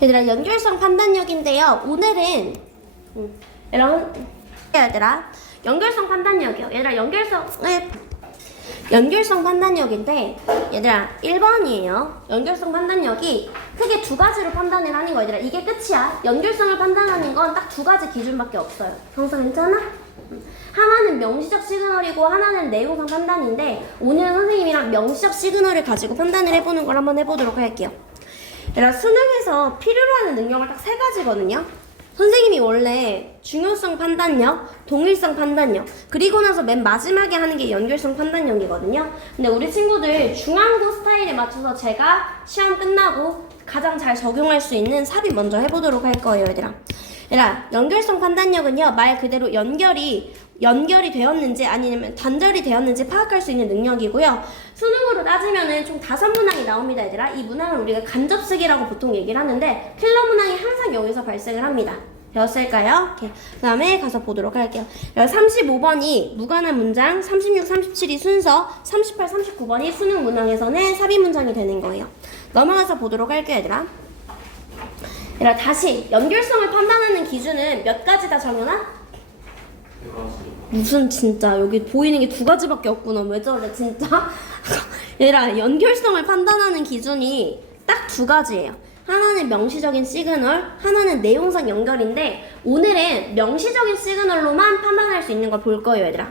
얘들아, 연결성 판단력인데요. 오늘은 여러분 얘들아, 연결성 판단력이요. 얘들아, 연결성 판단력인데 얘들아 1번이에요. 연결성 판단력이 크게 두 가지로 판단을 하는 거. 얘들아, 이게 끝이야. 연결성을 판단하는 건 딱 두 가지 기준밖에 없어요. 항상 괜찮아? 하나는 명시적 시그널이고 하나는 내용상 판단인데, 오늘은 선생님이랑 명시적 시그널을 가지고 판단을 해보는 걸 한번 해보도록 할게요. 얘들아, 수능에서 필요로 하는 능력을 딱 세 가지거든요. 선생님이 원래 중요성 판단력, 동일성 판단력, 그리고 나서 맨 마지막에 하는 게 연결성 판단력이거든요. 근데 우리 친구들 중앙고 스타일에 맞춰서 제가 시험 끝나고 가장 잘 적용할 수 있는 삽입 먼저 해보도록 할 거예요, 얘들아. 얘들아, 연결성 판단력은요, 말 그대로 연결이 되었는지 아니면 단절이 되었는지 파악할 수 있는 능력이고요. 수능으로 따지면은 총 5문항이 나옵니다, 얘들아. 이 문항을 우리가 간접쓰기라고 보통 얘기를 하는데, 킬러 문항이 항상 여기서 발생을 합니다. 배웠을까요? 그 다음에 가서 보도록 할게요. 35번이 무관한 문장, 36, 37이 순서, 38, 39번이 수능 문항에서는 삽입 문장이 되는 거예요. 넘어가서 보도록 할게요, 얘들아. 얘들아, 다시 연결성을 판단하는 기준은 몇 가지다, 정연아? 무슨 진짜 여기 보이는 게 두 가지밖에 없구나. 왜 저래 진짜? 얘들아, 연결성을 판단하는 기준이 딱 두 가지예요. 하나는 명시적인 시그널, 하나는 내용상 연결인데, 오늘은 명시적인 시그널로만 판단할 수 있는 걸 볼 거예요, 얘들아.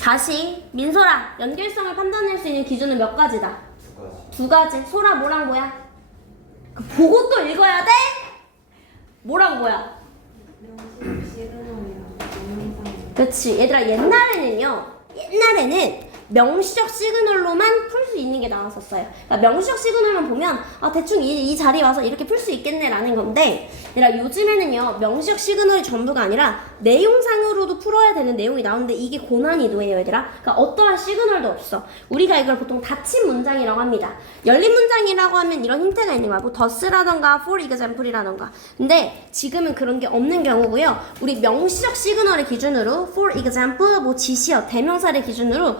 다시 민소라, 연결성을 판단할 수 있는 기준은 몇 가지다? 두 가지. 소라, 뭐랑 뭐야? 보고 또 읽어야 돼? 뭐랑 뭐야? 그치. 얘들아, 옛날에는 명시적 시그널로만 풀 수 있는 게 나왔었어요. 그러니까 명시적 시그널만 보면 대충 이 자리에 와서 이렇게 풀 수 있겠네 라는 건데, 얘들아, 요즘에는요 명시적 시그널이 전부가 아니라 내용상으로도 풀어야 되는 내용이 나오는데, 이게 고난이도예요, 얘들아. 그러니까 어떠한 시그널도 없어. 우리가 이걸 보통 닫힌 문장이라고 합니다. 열린 문장이라고 하면 이런 힌트가 있는 거야. 뭐 더스라던가 for example이라던가. 근데 지금은 그런 게 없는 경우고요. 우리 명시적 시그널의 기준으로 for example, 뭐 지시어, 대명사를 기준으로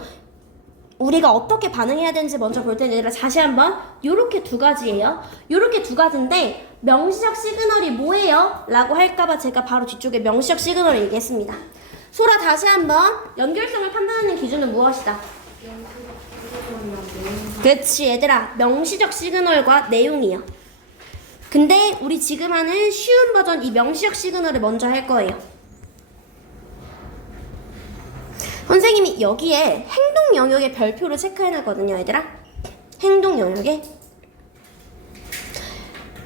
우리가 어떻게 반응해야 되는지 먼저 볼 때는, 얘들아, 다시 한번 요렇게 두 가지예요. 요렇게 두 가지인데, 명시적 시그널이 뭐예요? 라고 할까봐 제가 바로 뒤쪽에 명시적 시그널을 얘기했습니다. 소라, 다시 한번 연결성을 판단하는 기준은 무엇이다? 그렇지, 얘들아, 명시적 시그널과 내용이요. 근데 우리 지금 하는 쉬운 버전, 이 명시적 시그널을 먼저 할 거예요. 선생님이 여기에 행동 영역의 별표를 체크해놨거든요, 얘들아. 행동 영역에.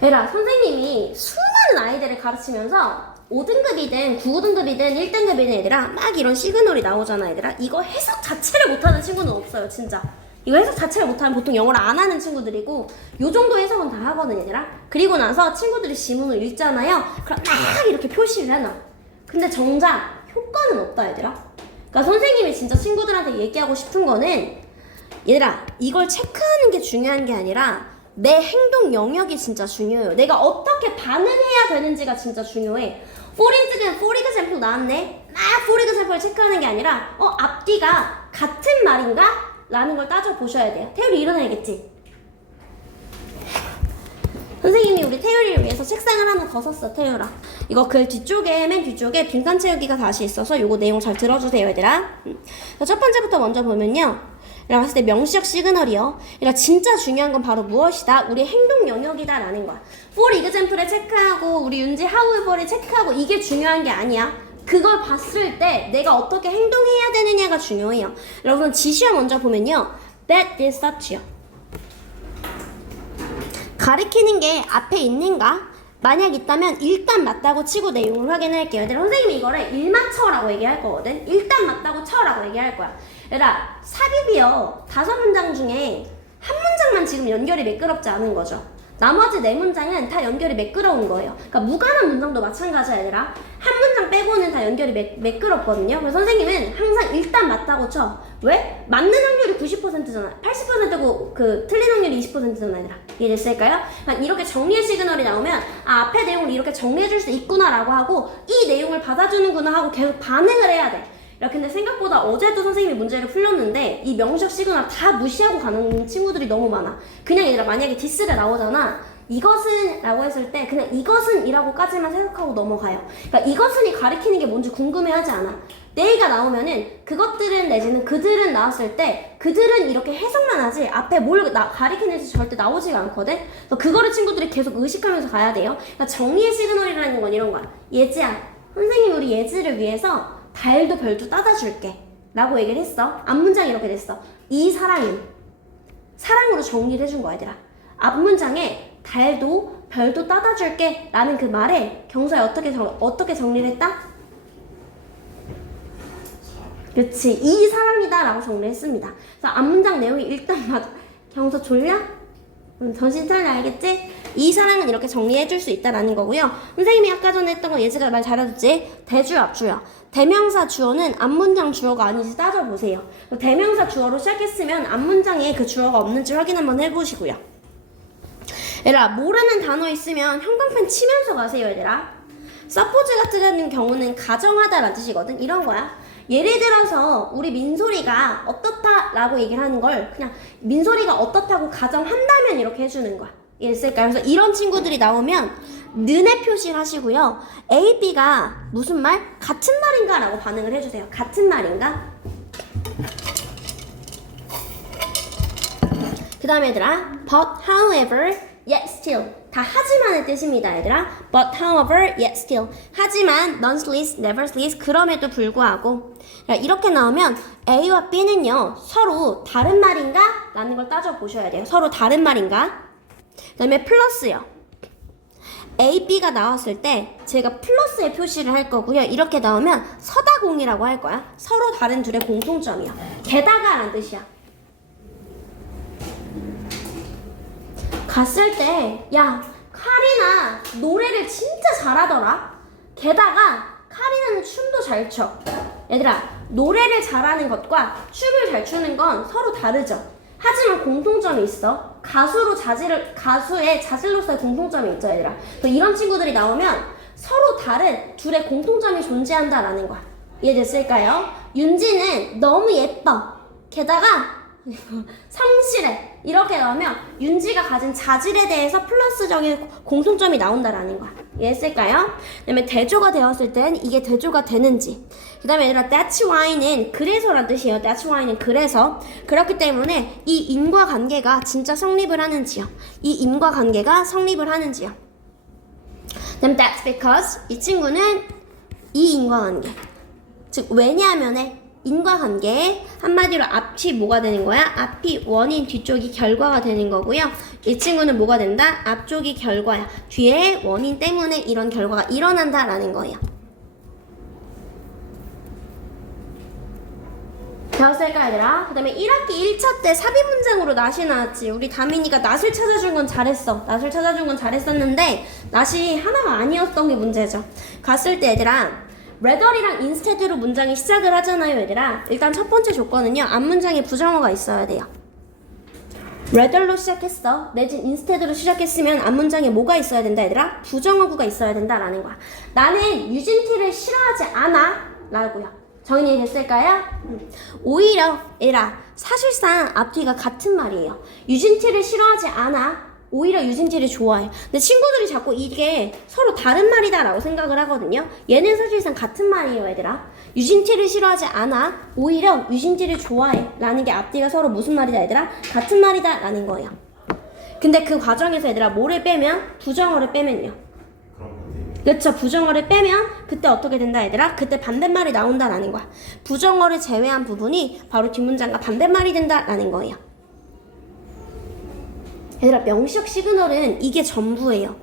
얘들아, 선생님이 수많은 아이들을 가르치면서 5등급이든 9등급이든 1등급이든 얘들아, 막 이런 시그널이 나오잖아, 얘들아. 이거 해석 자체를 못하는 친구는 없어요, 진짜. 이거 해석 자체를 못하면 보통 영어를 안 하는 친구들이고, 요 정도 해석은 다 하거든, 얘들아. 그리고 나서 친구들이 지문을 읽잖아요. 그럼 막 이렇게 표시를 해놔. 근데 정작 효과는 없다, 얘들아. 그러니까 선생님이 진짜 친구들한테 얘기하고 싶은 거는, 얘들아, 이걸 체크하는 게 중요한 게 아니라 내 행동 영역이 진짜 중요해요. 내가 어떻게 반응해야 되는지가 진짜 중요해. for example 나왔네? 막 for example 체크하는 게 아니라 앞뒤가 같은 말인가? 라는 걸 따져보셔야 돼요. 태율이 일어나야겠지? 선생님이 우리 태율이를 위해서 책상을 하나 더 샀어, 태율아. 이거 글 뒤쪽에, 맨 뒤쪽에 빈칸 채우기가 다시 있어서 요거 내용 잘 들어주세요, 얘들아. 첫 번째부터 먼저 보면요. 이라 봤을 때 명시적 시그널이요. 이라 진짜 중요한 건 바로 무엇이다? 우리 행동 영역이다 라는 거야. for example을 체크하고 우리 윤지 however를 체크하고 이게 중요한 게 아니야. 그걸 봤을 때 내가 어떻게 행동해야 되느냐가 중요해요. 여러분, 지시어 먼저 보면요. that is such요. 가리키는 게 앞에 있는가? 만약 있다면 일단 맞다고 치고 내용을 확인할게요. 얘들아, 선생님이 이거를 일맞춰라고 얘기할 거거든. 일단 맞다고 쳐라고 얘기할 거야. 얘들아, 삽입이요. 5문장 중에 한 문장만 지금 연결이 매끄럽지 않은 거죠. 나머지 4문장은 다 연결이 매끄러운 거예요. 그러니까 무관한 문장도 마찬가지야, 얘들아. 한 문장 빼고는 다 연결이 매끄럽거든요. 그래서 선생님은 항상 일단 맞다고 쳐. 왜? 맞는 확률이 90%잖아. 80%고 틀린 확률이 20%잖아, 얘들아. 이해됐을까요? 그러니까 이렇게 정리의 시그널이 나오면 앞에 내용을 이렇게 정리해줄 수 있구나라고 하고, 이 내용을 받아주는구나 하고 계속 반응을 해야 돼. 야, 근데 생각보다 어제도 선생님이 문제를 풀렸는데 이 명시적 시그널 다 무시하고 가는 친구들이 너무 많아. 그냥 얘들아 만약에 디스가 나오잖아. 이것은 라고 했을 때 그냥 이것은 이라고까지만 생각하고 넘어가요. 그러니까 이것은이 가리키는 게 뭔지 궁금해하지 않아. 네이가 나오면은 그것들은 내지는 그들은 나왔을 때 그들은 이렇게 해석만 하지 앞에 뭘 가리키는지 절대 나오지가 않거든. 그래서 그거를 친구들이 계속 의식하면서 가야 돼요. 그러니까 정의의 시그널이라는 건 이런 거야. 예지야, 선생님이 우리 예지를 위해서 달도 별도 따다 줄게 라고 얘기를 했어. 앞문장이 이렇게 됐어. 이 사랑은 사랑으로 정리를 해준 거야 얘들아. 앞문장에 달도 별도 따다 줄게 라는 그 말에 경서에 어떻게 정리를 했다? 그치, 이 사랑이다 라고 정리를 했습니다. 그래서 앞문장 내용이 일단 봐도 경서 졸려? 정신 차려 알겠지? 이 사랑은 이렇게 정리해 줄 수 있다라는 거고요. 선생님이 아까 전에 했던 거 예지가 말 잘해줬지? 대주어, 앞주어. 대명사 주어는 앞문장 주어가 아닌지 따져보세요. 대명사 주어로 시작했으면 앞문장에 그 주어가 없는지 확인 한번 해보시고요. 얘들아, 모르는 단어 있으면 형광펜 치면서 가세요 얘들아. 서포즈 같은 경우는 가정하다라는 뜻이거든. 이런 거야. 예를 들어서 우리 민소리가 어떻다 라고 얘기를 하는 걸 그냥 민소리가 어떻다고 가정한다면 이렇게 해주는 거야. 있을까요? 그래서 이런 친구들이 나오면 는의 표시를 하시고요. A, B가 무슨 말? 같은 말인가? 라고 반응을 해주세요. 같은 말인가? 그 다음에 얘들아, but however yet still 다 하지만의 뜻입니다 얘들아. but however yet still 하지만 nonetheless nevertheless 그럼에도 불구하고 이렇게 나오면 A와 B는요 서로 다른 말인가? 라는 걸 따져보셔야 돼요. 서로 다른 말인가? 그 다음에 플러스요. A, B가 나왔을 때 제가 플러스의 표시를 할 거고요. 이렇게 나오면 서다공이라고 할 거야. 서로 다른 둘의 공통점이야. 게다가 라는 뜻이야. 갔을 때 야, 카리나 노래를 진짜 잘하더라. 게다가 카리나는 춤도 잘 춰. 얘들아, 노래를 잘하는 것과 춤을 잘 추는 건 서로 다르죠. 하지만 공통점이 있어. 가수의 자질로서의 공통점이 있죠 얘들아. 이런 친구들이 나오면 서로 다른 둘의 공통점이 존재한다라는 거야. 이해됐을까요? 윤지는 너무 예뻐. 게다가 성실해. 이렇게 나오면 윤지가 가진 자질에 대해서 플러스적인 공통점이 나온다라는 거야. 이해했을까요? 그 다음에 대조가 되었을 땐 이게 대조가 되는지. 그 다음에 얘들아, that's why는 그래서란 뜻이에요. that's why는 그래서. 그렇기 때문에 이 인과관계가 진짜 성립을 하는지요. 이 인과관계가 성립을 하는지요. 그 다음에 that's because 이 친구는 이 인과관계. 즉 왜냐하면에 인과관계 한마디로 앞이 뭐가 되는 거야? 앞이 원인, 뒤쪽이 결과가 되는 거고요. 이 친구는 뭐가 된다? 앞쪽이 결과야. 뒤에 원인 때문에 이런 결과가 일어난다라는 거예요. 배웠을까 얘들아? 그 다음에 1학기 1차 때 삽입문장으로 낫이 나왔지. 우리 다민이가 낫을 찾아준 건 잘했어. 낫을 찾아준 건 잘했었는데 낫이 하나가 아니었던 게 문제죠. 갔을 때 얘들아, rather이랑 instead로 문장이 시작을 하잖아요 얘들아. 일단 첫 번째 조건은요, 앞문장에 부정어가 있어야 돼요. rather로 시작했어. 내지 instead로 시작했으면 앞문장에 뭐가 있어야 된다 얘들아? 부정어구가 있어야 된다라는 거야. 나는 유진티를 싫어하지 않아 라고요. 정인이 됐을까요? 오히려 얘들아, 사실상 앞뒤가 같은 말이에요. 유진티를 싫어하지 않아. 오히려 유진티를 좋아해. 근데 친구들이 자꾸 이게 서로 다른 말이다 라고 생각을 하거든요. 얘는 사실상 같은 말이에요 얘들아. 유진티를 싫어하지 않아. 오히려 유진티를 좋아해 라는 게 앞뒤가 서로 무슨 말이다 얘들아? 같은 말이다 라는 거예요. 근데 그 과정에서 얘들아, 뭐를 빼면? 부정어를 빼면요. 그렇죠. 부정어를 빼면 그때 어떻게 된다 얘들아? 그때 반대말이 나온다라는 거야. 부정어를 제외한 부분이 바로 뒷문장과 반대말이 된다라는 거예요. 얘들아, 명시적 시그널은 이게 전부예요.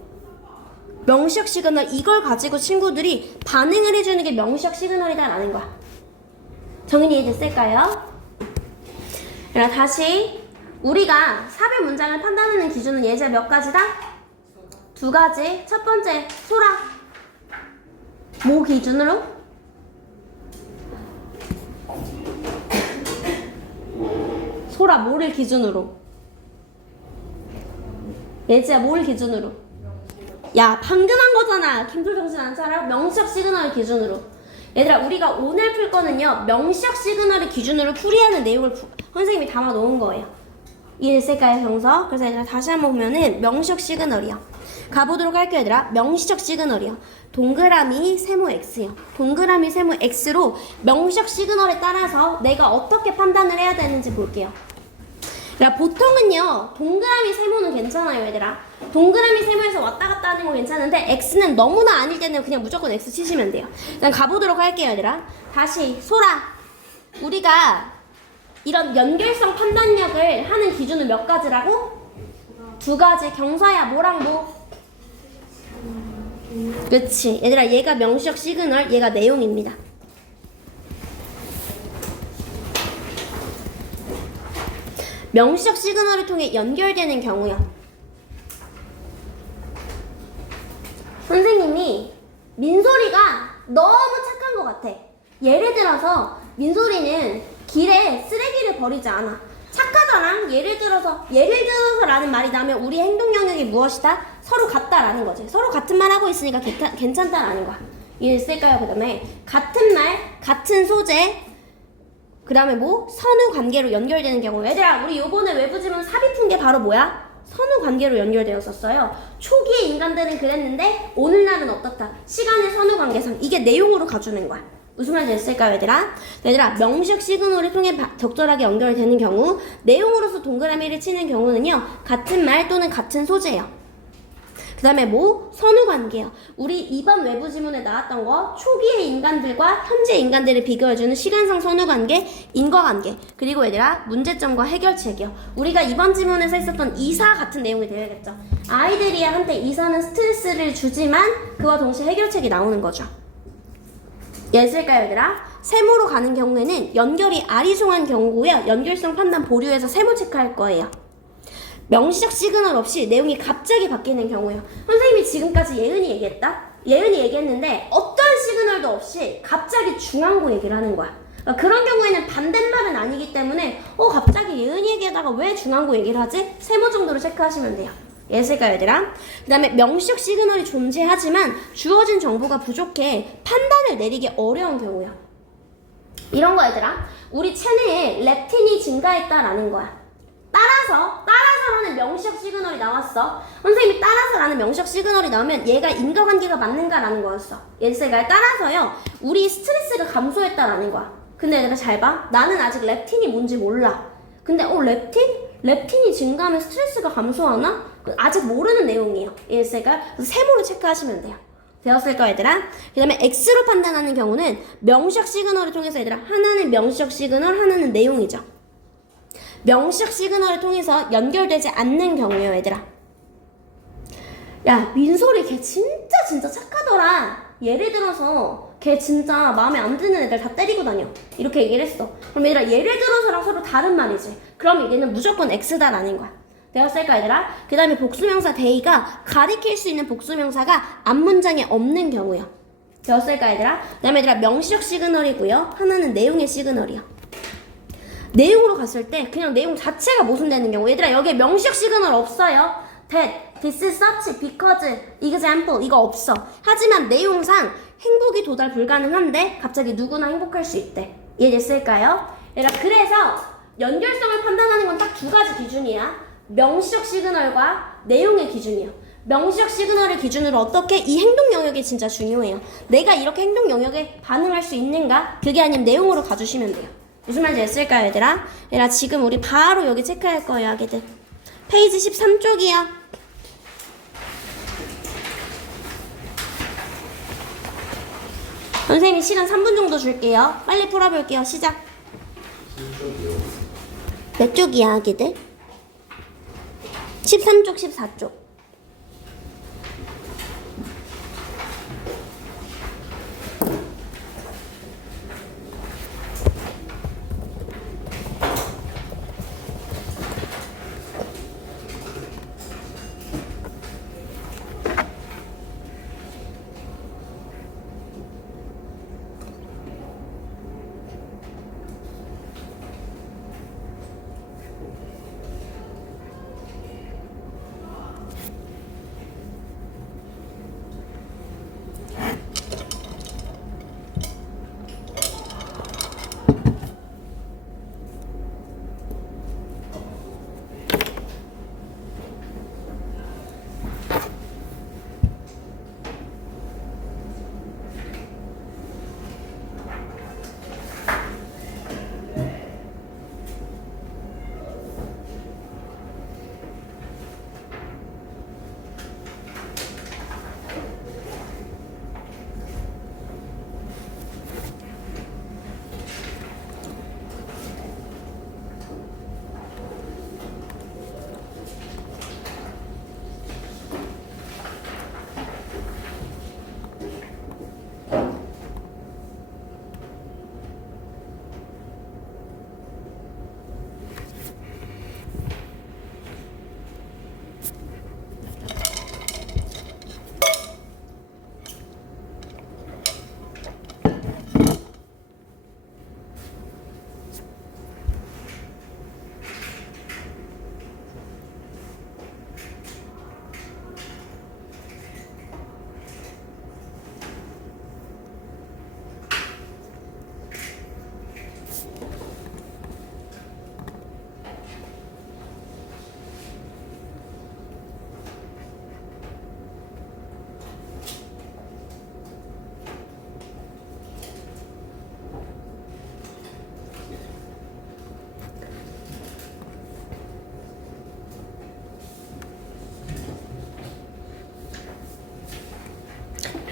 명시적 시그널, 이걸 가지고 친구들이 반응을 해주는 게 명시적 시그널이다 라는 거야. 정인이 이해됐을까요? 얘들아, 다시 우리가 삽입 문장을 판단하는 기준은 예제 몇 가지다? 두 가지. 첫 번째, 소라. 뭐 기준으로? 소라, 뭐를 기준으로? 예지야, 뭘 기준으로? 야, 방금 한 거잖아. 김솔 정신 안 차려? 명시적 시그널 기준으로. 얘들아 우리가 오늘 풀 거는요 명시적 시그널을 기준으로 풀이하는 내용을 선생님이 담아 놓은 거예요. 이해됐을까요 경서? 그래서 얘들아 다시 한번 보면은 명시적 시그널이요. 가보도록 할게요 얘들아. 명시적 시그널이요. 동그라미 세모 X요. 동그라미 세모 X로 명시적 시그널에 따라서 내가 어떻게 판단을 해야 되는지 볼게요. 야, 보통은요 동그라미 세모는 괜찮아요 얘들아. 동그라미 세모에서 왔다 갔다 하는 건 괜찮은데 X는 너무나 아닐 때는 그냥 무조건 X 치시면 돼요. 일단 가보도록 할게요 얘들아. 다시 소라, 우리가 이런 연결성 판단력을 하는 기준은 몇 가지라고? 두 가지. 경서야 뭐랑 뭐? 그치 얘들아, 얘가 명시적 시그널, 얘가 내용입니다. 명시적 시그널을 통해 연결되는 경우요. 선생님이 민소리가 너무 착한 것 같아. 예를 들어서 민소리는 길에 쓰레기를 버리지 않아. 착하잖아. 예를 들어서 라는 말이 나면 우리 행동 영역이 무엇이다? 서로 같다라는 거지. 서로 같은 말 하고 있으니까 괜찮다라는 거야. 이해됐을까요? 그 다음에 같은 말, 같은 소재, 그 다음에 뭐? 선후 관계로 연결되는 경우. 얘들아 우리 요번에 외부 지문 삽입한 게 바로 뭐야? 선후 관계로 연결되었었어요. 초기의 인간들은 그랬는데 오늘날은 어떻다? 시간의 선후 관계상. 이게 내용으로 가주는 거야. 무슨 말인지 됐을까요 얘들아? 얘들아 명시적 시그널을 통해 적절하게 연결되는 경우, 내용으로서 동그라미를 치는 경우는요 같은 말 또는 같은 소재예요. 그 다음에 뭐? 선후 관계요. 우리 이번 외부 지문에 나왔던 거 초기의 인간들과 현재 인간들을 비교해주는 시간상 선후 관계, 인과관계. 그리고 얘들아 문제점과 해결책이요. 우리가 이번 지문에서 했었던 이사 같은 내용이 되어야겠죠. 아이들이 한테 이사는 스트레스를 주지만 그와 동시에 해결책이 나오는 거죠. 이해했을까요 얘들아? 세모로 가는 경우에는 연결이 아리송한 경우고요. 연결성 판단 보류해서 세모 체크할 거예요. 명시적 시그널 없이 내용이 갑자기 바뀌는 경우예요. 선생님이 지금까지 예은이 얘기했다? 예은이 얘기했는데 어떤 시그널도 없이 갑자기 중앙고 얘기를 하는 거야. 그러니까 그런 경우에는 반대말은 아니기 때문에 갑자기 예은이 얘기하다가 왜 중앙고 얘기를 하지? 세모 정도로 체크하시면 돼요. 이해했을까요 얘들아? 그 다음에 명시적 시그널이 존재하지만 주어진 정보가 부족해 판단을 내리기 어려운 경우야. 이런 거 얘들아, 우리 체내에 렙틴이 증가했다라는 거야. 따라서라는 명시적 시그널이 나왔어. 선생님이 따라서라는 명시적 시그널이 나오면 얘가 인과관계가 맞는가라는 거였어. 얘들아 따라서요 우리 스트레스가 감소했다라는 거야. 근데 얘들아 잘 봐. 나는 아직 렙틴이 뭔지 몰라. 근데 렙틴이 증가하면 스트레스가 감소하나? 아직 모르는 내용이에요. 얘들아 세모로 체크하시면 돼요. 되었을까 얘들아? 그 다음에 X로 판단하는 경우는 명시적 시그널을 통해서 얘들아 하나는 명시적 시그널, 하나는 내용이죠. 명시적 시그널을 통해서 연결되지 않는 경우예요 얘들아. 야 민소리 걔 진짜 착하더라. 예를 들어서 걔 진짜 마음에 안 드는 애들 다 때리고 다녀. 이렇게 얘기를 했어. 그럼 얘들아 예를 들어서랑 서로 다른 말이지. 그럼 얘는 무조건 X다라는 거야. 되었을까 얘들아? 그 다음에 복수명사 데이가 가리킬 수 있는 복수명사가 앞문장에 없는 경우요. 되었을까 얘들아? 그 다음에 얘들아 명시적 시그널이고요. 하나는 내용의 시그널이요. 내용으로 갔을 때 그냥 내용 자체가 모순되는 경우. 얘들아 여기에 명시적 시그널 없어요. that, this is such, because, example 이거 없어. 하지만 내용상 행복이 도달 불가능한데 갑자기 누구나 행복할 수 있대. 이해됐을까요? 얘들아 그래서 연결성을 판단하는 건 딱 두 가지 기준이야. 명시적 시그널과 내용의 기준이요. 명시적 시그널을 기준으로 어떻게 이 행동 영역이 진짜 중요해요. 내가 이렇게 행동 영역에 반응할 수 있는가? 그게 아니면 내용으로 가주시면 돼요. 무슨 말인지 됐을까요 얘들아? 얘들아 지금 우리 바로 여기 체크할 거예요 아기들. 페이지 13쪽이요. 선생님이 시간 3분 정도 줄게요. 빨리 풀어볼게요. 시작. 몇 쪽이야 아기들? 13쪽 14쪽.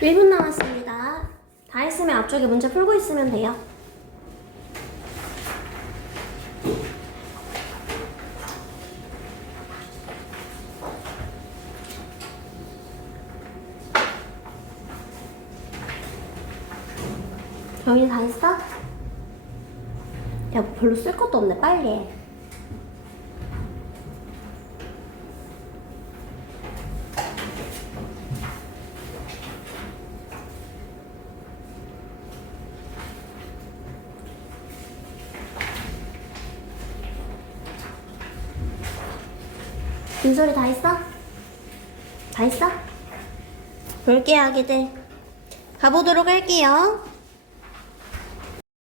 1분 남았습니다. 다 했으면 앞쪽에 문제 풀고 있으면 돼요. 정인 다 했어? 야, 뭐 별로 쓸 것도 없네. 빨리 해. 윤솔이 다 했어? 다 했어? 볼게요, 아기들. 가보도록 할게요.